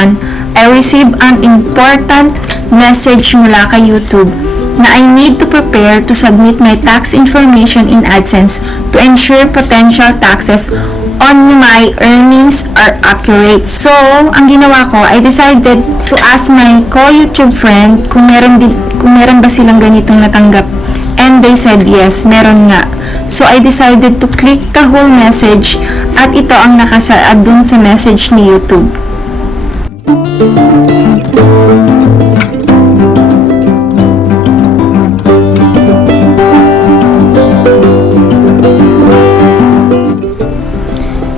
one, I received an important message mula kay YouTube na I need to prepare to submit my tax information in AdSense to ensure potential taxes on my earnings are accurate. So, ang ginawa ko, I decided to ask my co-YouTube friend kung meron ba silang ganitong natanggap. And they said yes, meron nga. So, I decided to click the whole message at ito ang nakasaad dun sa message ni YouTube.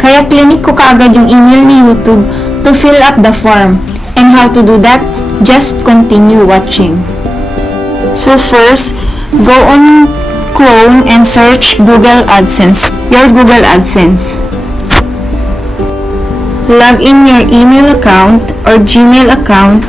Kaya clinic ko kaagad yung email ni YouTube to fill up the form. And how to do that? Just continue watching. So first, go on Chrome and search Google AdSense, your Google AdSense. Log in your email account or Gmail account.